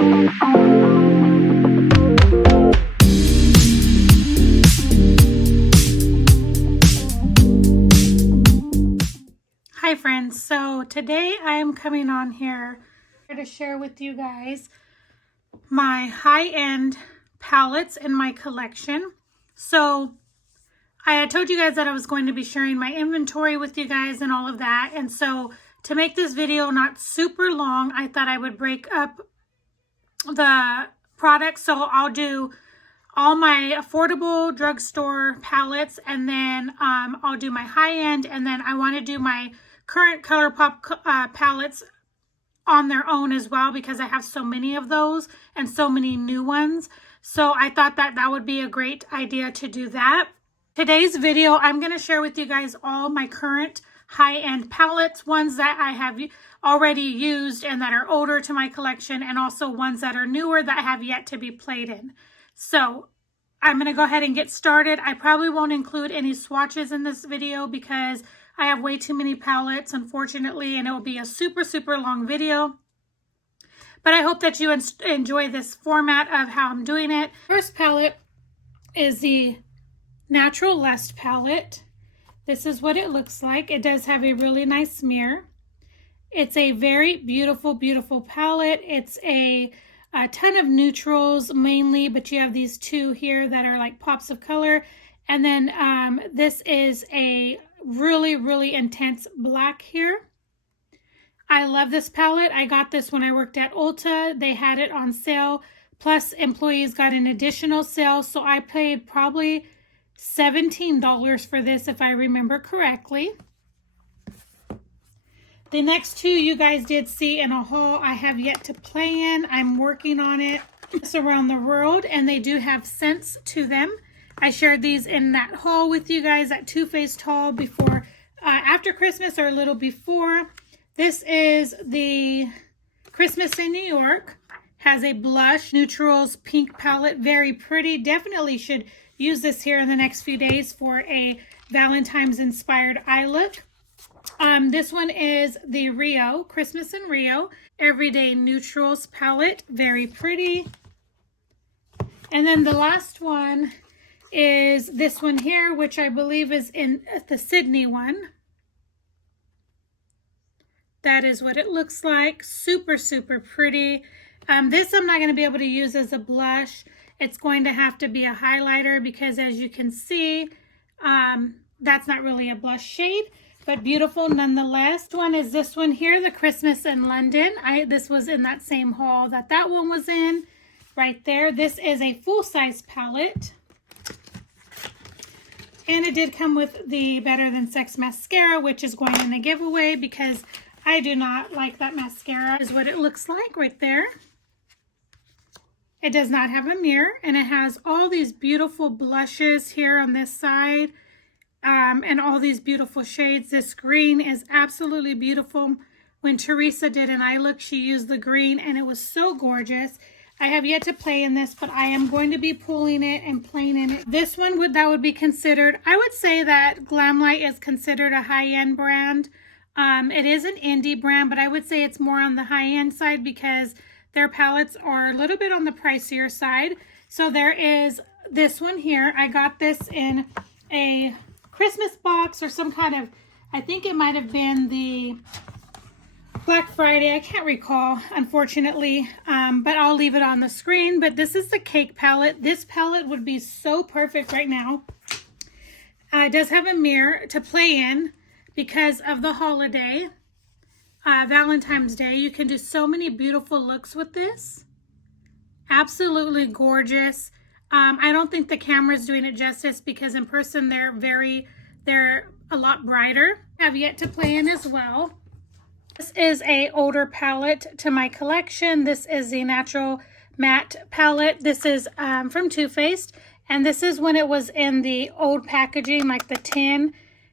Hi friends, so today I am coming on here to share with you guys my high-end palettes in my collection. So I had told you guys that I was going to be sharing my inventory with you guys and all of that, and so to make this video not super long, I thought I would break up the products. So I'll do all my affordable drugstore palettes, and then I'll do my high-end, and then I want to do my current ColourPop palettes on their own as well, because I have so many of those and so many new ones. So I thought that that would be a great idea to do that. Today's video, I'm going to share with you guys all my current high-end palettes, ones that I have already used and that are older to my collection, and also ones that are newer that have yet to be played in. So I'm going to go ahead and get started. I probably won't include any swatches in this video because I have way too many palettes, unfortunately, and it will be a super long video. But I hope that you enjoy this format of how I'm doing it. First palette is the Natural Lust palette. This is what it looks like. It does have a really nice smear. It's a very beautiful palette. It's a ton of neutrals mainly, but you have these two here that are like pops of color. And then this is a really intense black here. I love this palette. I got this when I worked at Ulta. They had it on sale, plus employees got an additional sale, so I paid probably $17 for this if I remember correctly. The next two you guys did see in a haul. I have yet to play in. I'm working on it. It's around the world, and they do have scents to them. I shared these in that haul with you guys, that Too Faced haul before, after Christmas or a little before. This is the Christmas in New York. Has a blush neutrals pink palette, very pretty. Definitely should use this here in the next few days for a Valentine's inspired eye look. This one is the Rio, Christmas in Rio, Everyday Neutrals palette, very pretty. And then the last one is this one here, which I believe is in the Sydney one. That is what it looks like. Super pretty. This I'm not going to be able to use as a blush. It's going to have to be a highlighter because, as you can see, that's not really a blush shade, but beautiful nonetheless. One is this one here, the Christmas in London. This was in that same haul that one was in right there. This is a full-size palette. And it did come with the Better Than Sex mascara, which is going in the giveaway because I do not like that mascara. Is what it looks like right there. It does not have a mirror, and it has all these beautiful blushes here on this side, and all these beautiful shades. This green is absolutely beautiful. When Teresa did an eye look, she used the green, and it was so gorgeous. I have yet to play in this, but I am going to be pulling it and playing in it. This one would be considered, I would say that Glamlight is considered a high-end brand. It is an indie brand, but I would say it's more on the high-end side because their palettes are a little bit on the pricier side. So there is this one here. I got this in a Christmas box or some kind of, I think it might have been the Black Friday. I can't recall, unfortunately, but I'll leave it on the screen. But this is the Cake palette. This palette would be so perfect right now. It does have a mirror to play in because of the holiday. Valentine's Day. You can do so many beautiful looks with this. Absolutely gorgeous. I don't think the camera is doing it justice because in person they're a lot brighter. Have yet to play in as well. This is a older palette to my collection. This is the Natural Matte palette. This is from Too Faced, and this is when it was in the old packaging, like the tin.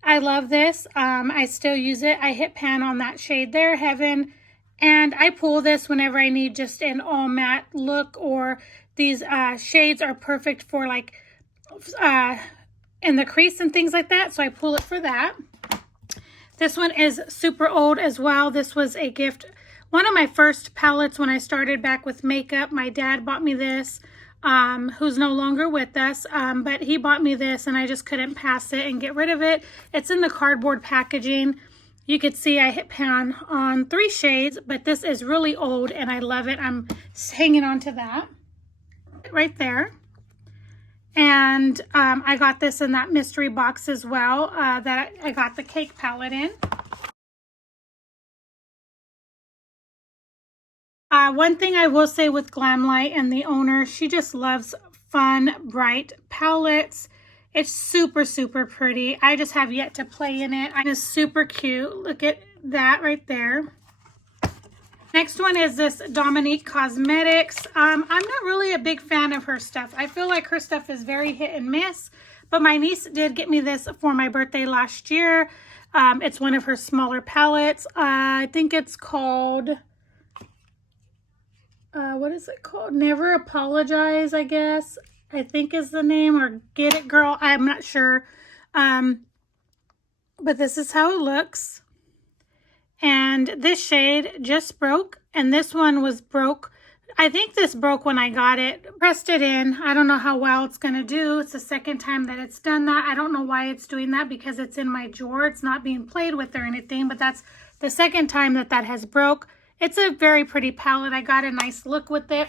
I love this. I still use it. I hit pan on that shade there, Heaven, and I pull this whenever I need just an all matte look, or these shades are perfect for like in the crease and things like that, so I pull it for that. This one is super old as well. This was a gift one of my first palettes when I started back with makeup. My dad bought me this, who's no longer with us, but he bought me this and I just couldn't pass it and get rid of it. It's in the cardboard packaging. You could see I hit pan on 3 shades, but this is really old and I love it. I'm hanging on to that right there. And I got this in that mystery box as well, that I got the cake palette in. One thing I will say with Glamlight and the owner, she just loves fun, bright palettes. It's super, super pretty. I just have yet to play in it. It's super cute. Look at that right there. Next one is this Dominique Cosmetics. I'm not really a big fan of her stuff. I feel like her stuff is very hit and miss, but my niece did get me this for my birthday last year. It's one of her smaller palettes. I think it's called, what is it called? Never Apologize, I guess. I think is the name, or Get It Girl. I'm not sure. But this is how it looks. And this shade just broke, and this one was broke. I think this broke when I got it. Pressed it in. I don't know how well it's going to do. It's the second time that it's done that. I don't know why it's doing that because it's in my drawer. It's not being played with or anything, but that's the second time that that has broke. It's a very pretty palette. I got a nice look with it.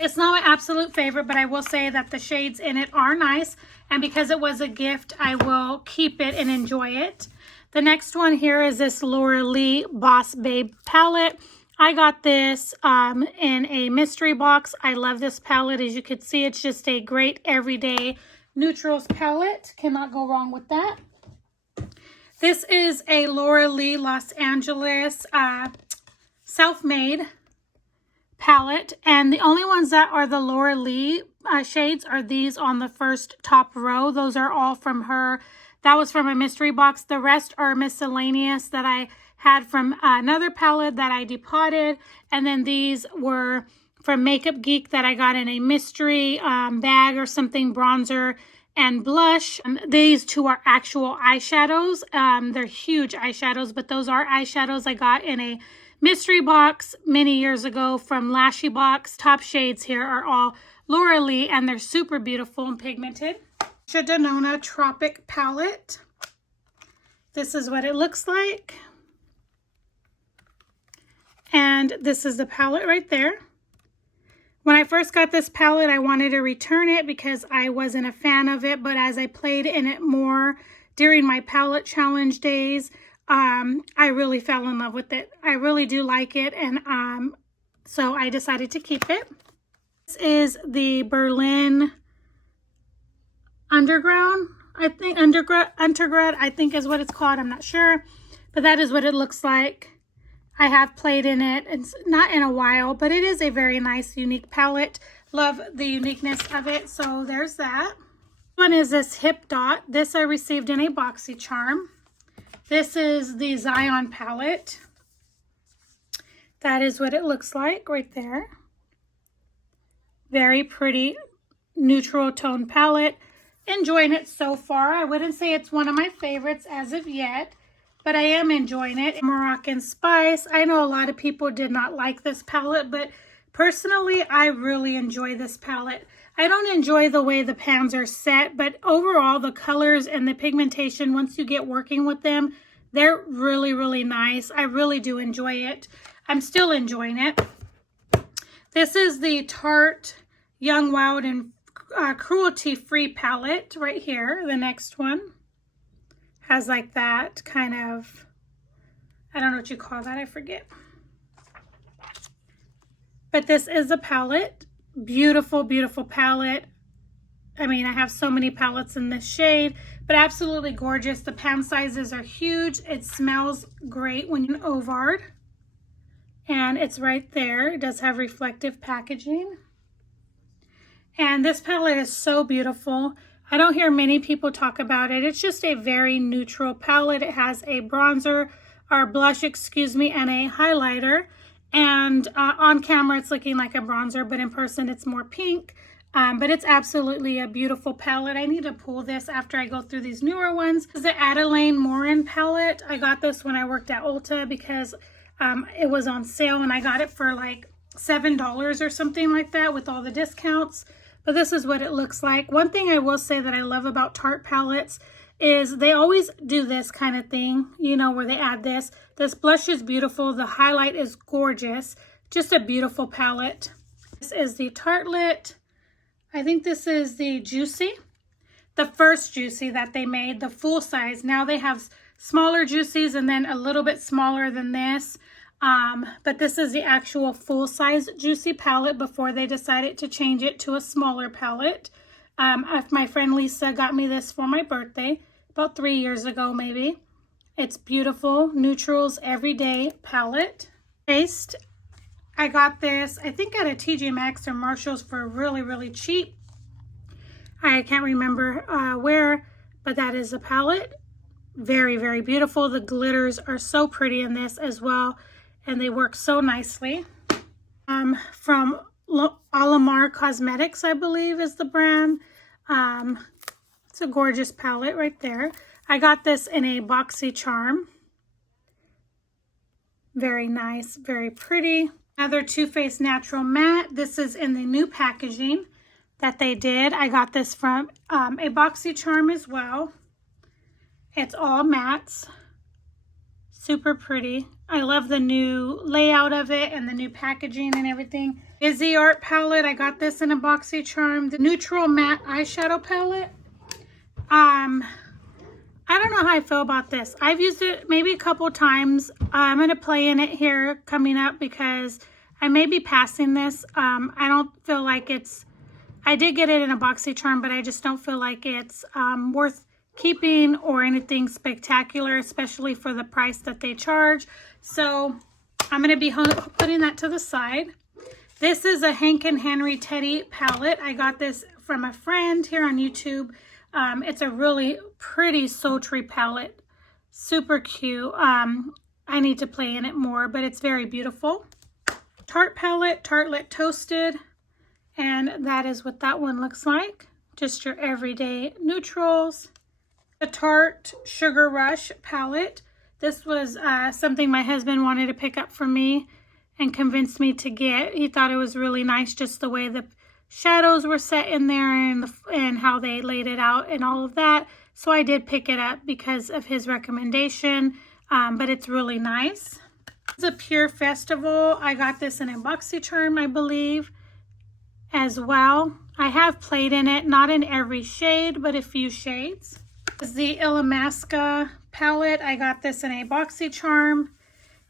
It's not my absolute favorite, but I will say that the shades in it are nice. And because it was a gift, I will keep it and enjoy it. The next one here is this Laura Lee Boss Babe palette. I got this in a mystery box. I love this palette. As you can see, it's just a great everyday neutrals palette. Cannot go wrong with that. This is a Laura Lee Los Angeles self-made palette. And the only ones that are the Laura Lee shades are these on the first top row. Those are all from her. That was from a mystery box. The rest are miscellaneous that I had from another palette that I depotted. And then these were from Makeup Geek that I got in a mystery bag or something, bronzer and blush. These two are actual eyeshadows. They're huge eyeshadows, but those are eyeshadows I got in a mystery box many years ago from Lashy Box. Top shades here are all Laura Lee, and they're super beautiful and pigmented. Nona Tropic palette. This is what it looks like. And this is the palette right there. When I first got this palette, I wanted to return it because I wasn't a fan of it. But as I played in it more during my palette challenge days, I really fell in love with it. I really do like it. And so I decided to keep it. This is the Berlin Underground, I think, Undergrad, I think is what it's called. I'm not sure, but that is what it looks like. I have played in it. It's not in a while, but it is a very nice, unique palette. Love the uniqueness of it. So there's that. One is this Hip Dot. This I received in a BoxyCharm. This is the Zion palette. That is what it looks like right there. Very pretty neutral tone palette. Enjoying it so far. I wouldn't say it's one of my favorites as of yet, but I am enjoying it. Moroccan Spice. I know a lot of people did not like this palette, but personally, I really enjoy this palette. I don't enjoy the way the pans are set, but overall, the colors and the pigmentation, once you get working with them, they're really, really nice. I really do enjoy it. I'm still enjoying it. This is the Tarte Young, Wild, and cruelty-free palette right here. The next one has like that kind of, I don't know what you call that, I forget. But this is a palette. Beautiful, beautiful palette. I mean, I have so many palettes in this shade, but absolutely gorgeous. The pan sizes are huge. It smells great when you're Ovard. And it's right there. It does have reflective packaging. And this palette is so beautiful. I don't hear many people talk about it. It's just a very neutral palette. It has a bronzer, or blush, excuse me, and a highlighter. And on camera, it's looking like a bronzer, but in person, it's more pink. But it's absolutely a beautiful palette. I need to pull this after I go through these newer ones. This is the Adelaine Morin palette. I got this when I worked at Ulta because It was on sale and I got it for like $7 or something like that with all the discounts. But this is what it looks like. One thing I will say that I love about Tarte palettes is they always do this kind of thing, you know, where they add this. This blush is beautiful. The highlight is gorgeous. Just a beautiful palette. This is the Tartlet. I think this is the Juicy. The first Juicy that they made, the full size. Now they have smaller Juicies and then a little bit smaller than this. But this is the actual full size Juicy palette before they decided to change it to a smaller palette. My friend Lisa got me this for my birthday about 3 years ago maybe. It's beautiful, neutrals everyday palette. Paste. I got this, I think at a TJ Maxx or Marshall's for really cheap. I can't remember where, but that is a palette. Very beautiful. The glitters are so pretty in this as well, and they work so nicely. From Alamar Cosmetics, I believe is the brand. It's a gorgeous palette right there. I got this in a boxy charm. Very nice, very pretty. Another Too Faced Natural Matte. This is in the new packaging that they did. I got this from a boxy charm as well. It's all mattes. Super pretty. I love the new layout of it and the new packaging and everything. Izzy Art palette. I got this in a boxy charm. The Neutral Matte Eyeshadow palette. I don't know how I feel about this. I've used it maybe a couple times. I'm going to play in it here coming up because I may be passing this. I don't feel like it's... I did get it in a boxy charm, but I just don't feel like it's worth keeping or anything spectacular, especially for the price that they charge. So I'm going to be putting that to the side. This is a Hank and Henry Teddy palette. I got this from a friend here on YouTube. It's a really pretty sultry palette. Super cute. I need to play in it more, but it's very beautiful. Tarte palette, Tartlet Toasted. And that is what that one looks like. Just your everyday neutrals. The Tarte Sugar Rush palette. This was something my husband wanted to pick up for me and convinced me to get. He thought it was really nice, just the way the shadows were set in there and how they laid it out and all of that. So I did pick it up because of his recommendation, but it's really nice. It's a Pure Festival. I got this in a boxy charm, I believe, as well. I have played in it, not in every shade, but a few shades. This is the Illamasqua palette. I got this in a boxy charm,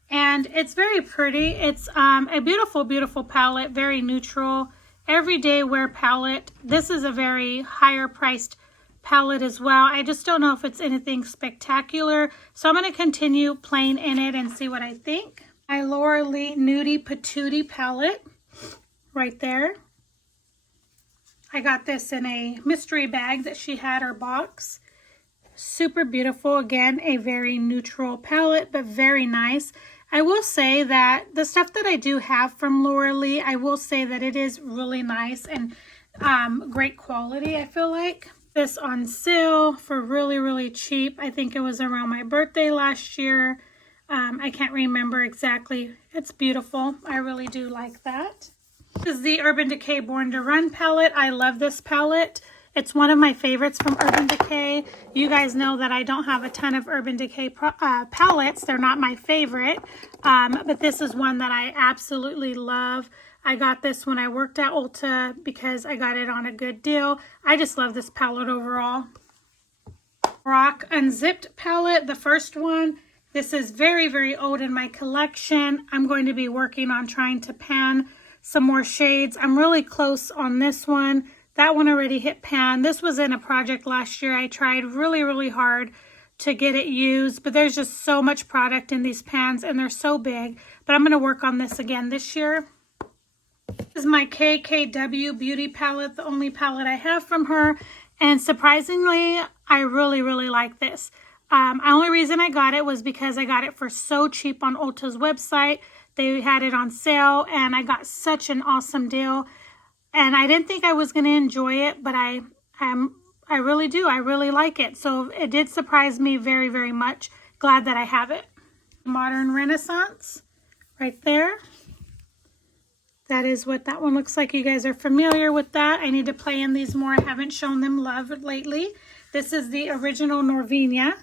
and it's very pretty. It's a beautiful palette, very neutral. Everyday wear palette. This is a very higher priced palette as well. I just don't know if it's anything spectacular. So I'm going to continue playing in it and see what I think. My Laura Lee Nudie Patootie palette right there. I got this in a mystery bag that she had, her box. Super beautiful. Again, a very neutral palette, but very nice. I will say that the stuff that I do have from Laura Lee, I will say that it is really nice and great quality, I feel like. This on sale for really cheap. I think it was around my birthday last year. I can't remember exactly. It's beautiful. I really do like that. This is the Urban Decay Born to Run palette. I love this palette. It's one of my favorites from Urban Decay. You guys know that I don't have a ton of Urban Decay palettes. They're not my favorite, but this is one that I absolutely love. I got this when I worked at Ulta because I got it on a good deal. I just love this palette overall. Rock Unzipped palette, the first one. This is very old in my collection. I'm going to be working on trying to pan some more shades. I'm really close on this one. That one already hit pan. This was in a project last year. I tried really hard to get it used, but there's just so much product in these pans and they're so big. But I'm going to work on this again this year. This is my Kkw Beauty Palette, the only palette I have from her. And surprisingly, I really like this. The only reason I got it was because I got it for so cheap on Ulta's website. They had it on sale and I got such an awesome deal. And I didn't think I was going to enjoy it, but I really do. I really like it. So it did surprise me very much. Glad that I have it. Modern Renaissance. right there. That is what that one looks like. You guys are familiar with that. I need to play in these more. I haven't shown them love lately. This is the original Norvina.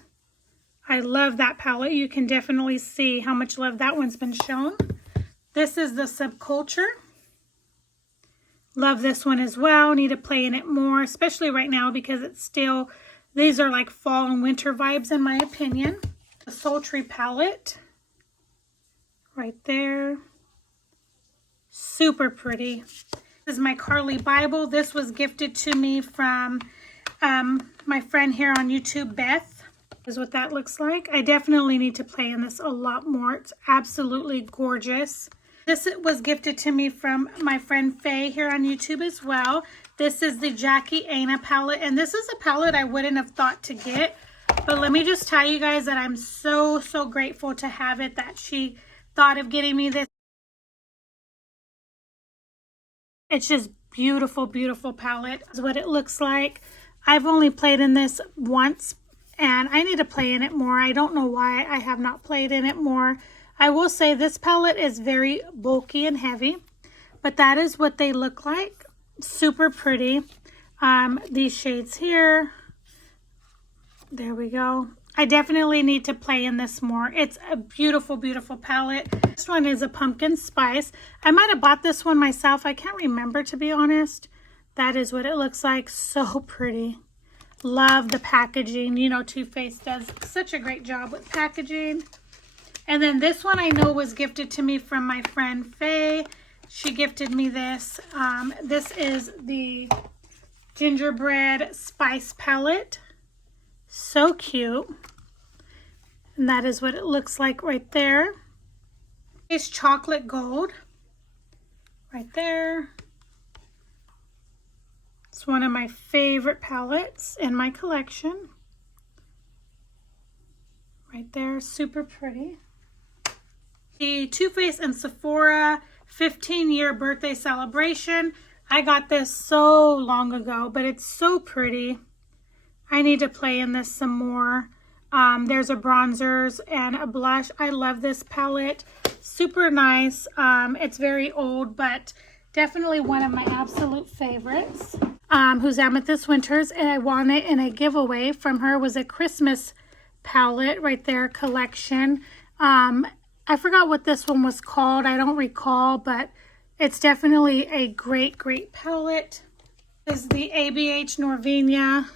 I love that palette. You can definitely see how much love that one's been shown. This is the Subculture. Love this one as well. Need to play in it more, especially right now because it's still, these are like fall and winter vibes in my opinion. The Sultry palette. Right there. Super pretty. This is my Carly Bible. This was gifted to me from my friend here on YouTube, Beth. This is what that looks like. I definitely need to play in this a lot more. It's absolutely gorgeous. This was gifted to me from my friend Faye here on YouTube as well. This is the Jackie Aina palette, and this is a palette I wouldn't have thought to get, but let me just tell you guys that I'm so grateful to have it, that she thought of getting me this. It's just beautiful, beautiful palette. This is what it looks like. I've only played in this once, and I need to play in it more. I don't know why I have not played in it more. I will say this palette is very bulky and heavy, but that is what they look like. Super pretty. These shades here. There we go. I definitely need to play in this more. It's a beautiful, beautiful palette. This one is a Pumpkin Spice. I might have bought this one myself. I can't remember, to be honest. That is what it looks like. So pretty. Love the packaging. You know, Too Faced does such a great job with packaging. And then this one I know was gifted to me from my friend Faye. She gifted me this. This is the Gingerbread Spice palette. So cute. And that is what it looks like right there. It's chocolate gold. Right there. It's one of my favorite palettes in my collection. Right there, super pretty. The Too Faced and Sephora 15-year birthday celebration. I got this so long ago, but it's so pretty. I need to play in this some more. There's a bronzers and a blush. I love this palette. Super nice. It's very old, but definitely one of my absolute favorites. Who's Amethyst Winters, and I won it in a giveaway from her. It was a Christmas palette right there, collection. I forgot what this one was called. I don't recall, but it's definitely a great palette. This is the ABH Norvina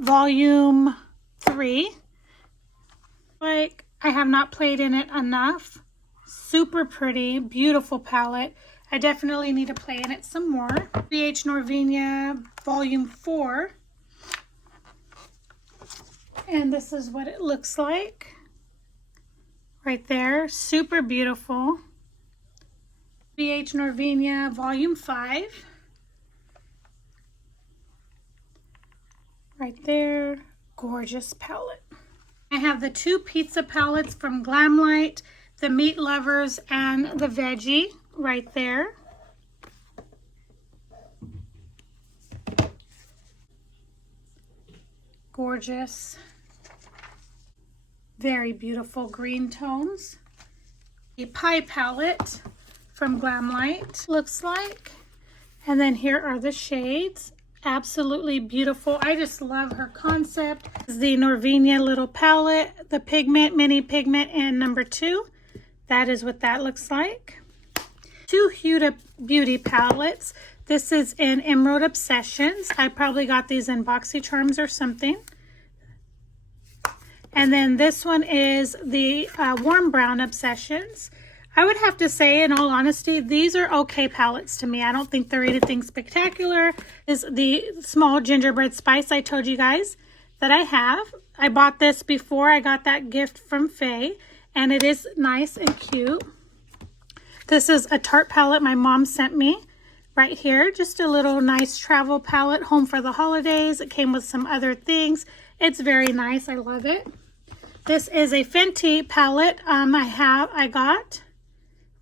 Volume 3. Like, I have not played in it enough. Super pretty, beautiful palette. I definitely need to play in it some more. ABH Norvina Volume 4. And this is what it looks like. Right there, super beautiful. BH Norvina Volume 5. Right there, gorgeous palette. I have the two pizza palettes from Glamlight, the Meat Lovers and the Veggie right there. Gorgeous. Very beautiful green tones. A pie palette from Glamlight looks like. And then here are the shades. Absolutely beautiful. I just love her concept. This is the Norvina little palette, the pigment, mini pigment, and number 2. That is what that looks like. Two Kkw Beauty Palettes. This is in Emerald Obsessions. I probably got these in BoxyCharms or something. And then this one is the Warm Brown Obsessions. I would have to say, in all honesty, these are okay palettes to me. I don't think they're anything spectacular. This is the small Gingerbread Spice I told you guys that I have. I bought this before I got that gift from Faye, and it is nice and cute. This is a Tarte palette my mom sent me right here. Just a little nice travel palette, home for the holidays. It came with some other things. It's very nice. I love it. This is a Fenty palette I got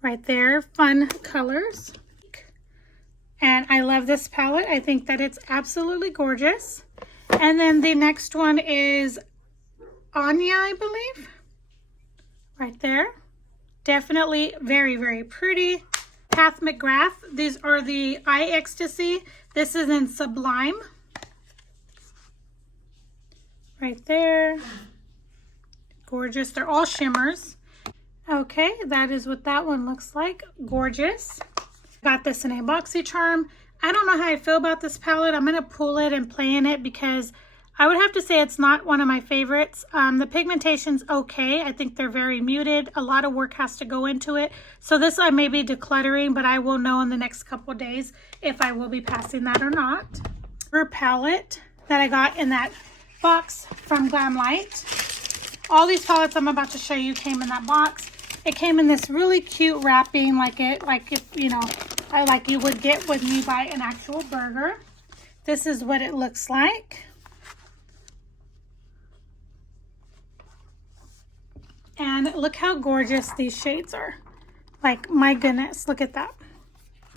right there. Fun colors. And I love this palette. I think that it's absolutely gorgeous. And then the next one is Aina, I believe. Right there. Definitely very, very pretty. Path McGrath. These are the Eye Ecstasy. This is in Sublime. Right there. Gorgeous. They're all shimmers. Okay, that is what that one looks like. Gorgeous. Got this in a BoxyCharm. I don't know how I feel about this palette. I'm going to pull it and play in it because I would have to say it's not one of my favorites. The pigmentation's okay. I think they're very muted. A lot of work has to go into it. So this I may be decluttering, but I will know in the next couple days if I will be passing that or not. Her palette that I got in that box from Glamlight. All these palettes I'm about to show you came in that box. It came in this really cute wrapping, like if you know, like you would get when you buy an actual burger. This is what it looks like. And look how gorgeous these shades are. Like, my goodness, look at that.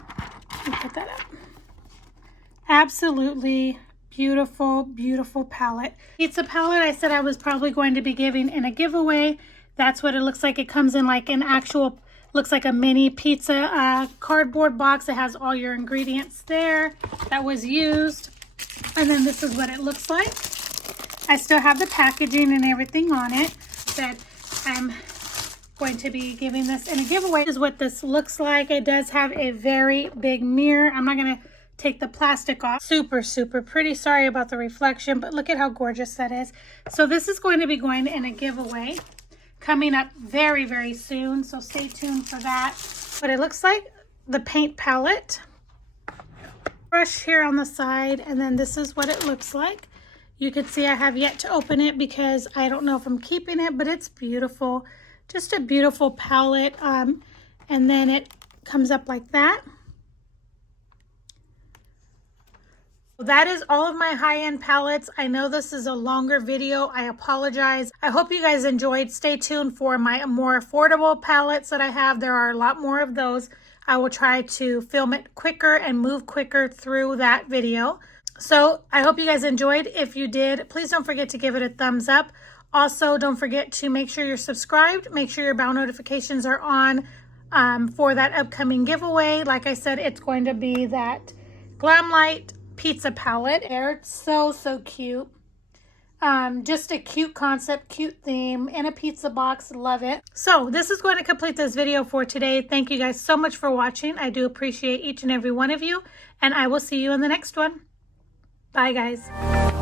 Let me put that up. Absolutely beautiful, beautiful palette. Pizza palette I said I was probably going to be giving in a giveaway. That's what it looks like. It comes in like an actual, looks like a mini pizza cardboard box. It has all your ingredients there that was used. And then this is what it looks like. I still have the packaging and everything on it that I'm going to be giving this in a giveaway. This is what this looks like. It does have a very big mirror. I'm not going to take the plastic off. Super, super pretty. Sorry about the reflection, but look at how gorgeous that is. So this is going to be going in a giveaway coming up very, very soon. So stay tuned for that. What it looks like, the paint palette. Brush here on the side, and then this is what it looks like. You can see I have yet to open it because I don't know if I'm keeping it, but it's beautiful. Just a beautiful palette. And then it comes up like that. That is all of my high-end palettes. I know this is a longer video. I apologize. I hope you guys enjoyed. Stay tuned for my more affordable palettes that I have. There are a lot more of those. I will try to film it quicker and move quicker through that video. So I hope you guys enjoyed. If you did, please don't forget to give it a thumbs up. Also, don't forget to make sure you're subscribed. Make sure your bell notifications are on for that upcoming giveaway. Like I said, it's going to be that Glamlight pizza palette. It's so, so cute. Just a cute concept, cute theme in a pizza box. Love it. So this is going to complete this video for today. Thank you guys so much for watching. I do appreciate each and every one of you, and I will see you in the next one. Bye, guys.